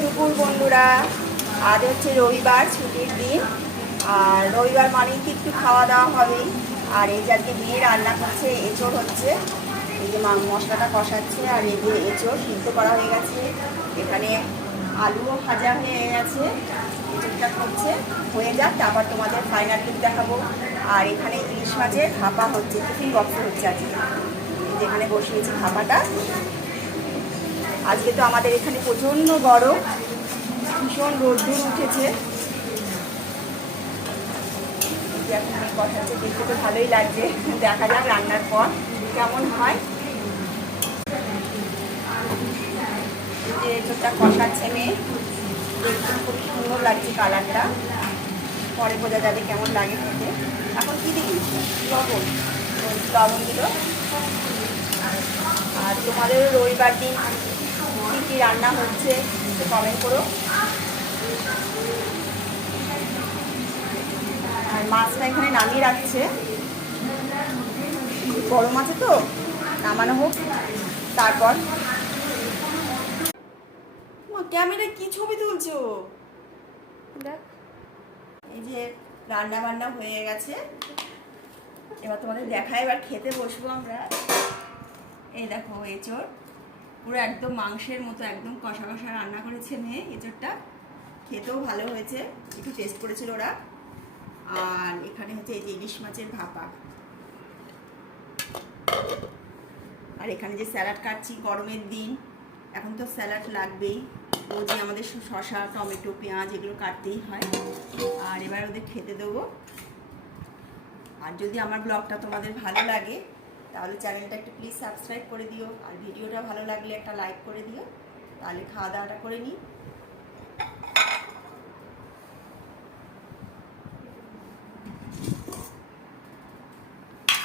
দুপুর বন্ধুরা। আজ হচ্ছে রবিবার, ছুটির দিন। আর রবিবার মানেই তো একটু খাওয়া দাওয়া হবেই। আর এই যে আজকে মেয়ে রান্না করছে, এঁচোড় হচ্ছে। এই যে মশলাটা কষাচ্ছে, আর এই যে এঁচোড় সিদ্ধ করা হয়ে গেছে। এখানে আলুও ভাজা হয়ে গেছে, এঁচোড়টা করছে। হয়ে যাক, তারপর তোমাদের ফাইনাল লুক দেখাবো। আর এখানে ইলিশ মাছের ভাপা হচ্ছে, টিফিন বক্সে হচ্ছে আজকে। যেখানে বসিয়েছি ভাপাটা। আজকে তো আমাদের এখানে প্রচণ্ড গরম, ভীষণ রোদ্দুর উঠেছে। এখন কথা হচ্ছে, দেখতে তো ভালোই লাগছে। দেখা যাক রান্নার পর কেমন হয়। যে এঁচোড়টা কষাচ্ছে মেয়ে, দেখতে খুব সুন্দর লাগছে কালারটা। পরে বোঝা যাবে কেমন লাগে খেতে। এখন কী দিই? লবণ লবণ দিল। আর তোমাদেরও রবিবার দিন কী কী রান্না হচ্ছে একটু কমেন্ট করো। আর মাছটা এখানে নামিয়ে রাখছে, গরম আছে তো, নামানো হোক তারপর। ক্যামেরা কি ছবি তুলছো? দেখ, এই যে রান্না বান্না হয়ে গেছে। এবার তোমাদের দেখায়, এবার খেতে বসবো আমরা। এই দেখো এঁচোড়, পুরো একদম মাংসের মতো একদম কষা কষা রান্না করেছে মেয়ে। এঁচোড়টা খেতেও ভালো হয়েছে, একটু টেস্ট করেছিল ওরা। আর এখানে হচ্ছে এই যে ইলিশ মাছের ভাপা। আর এখানে যে স্যালাড কাটছি, গরমের দিন এখন তো স্যালাড লাগবেই। রোজই আমাদের শসা, টমেটো, পেঁয়াজ এগুলো কাটতেই হয়। আর এবার ওদের খেতে দেবো। আর যদি আমার ব্লগটা তোমাদের ভালো লাগে তাহলে চ্যানেলটা একটু প্লিজ সাবস্ক্রাইব করে দিও। আর ভিডিওটা ভালো লাগলে একটা লাইক করে দিও। তাহলে খাওয়া দাওয়াটা করে নিই।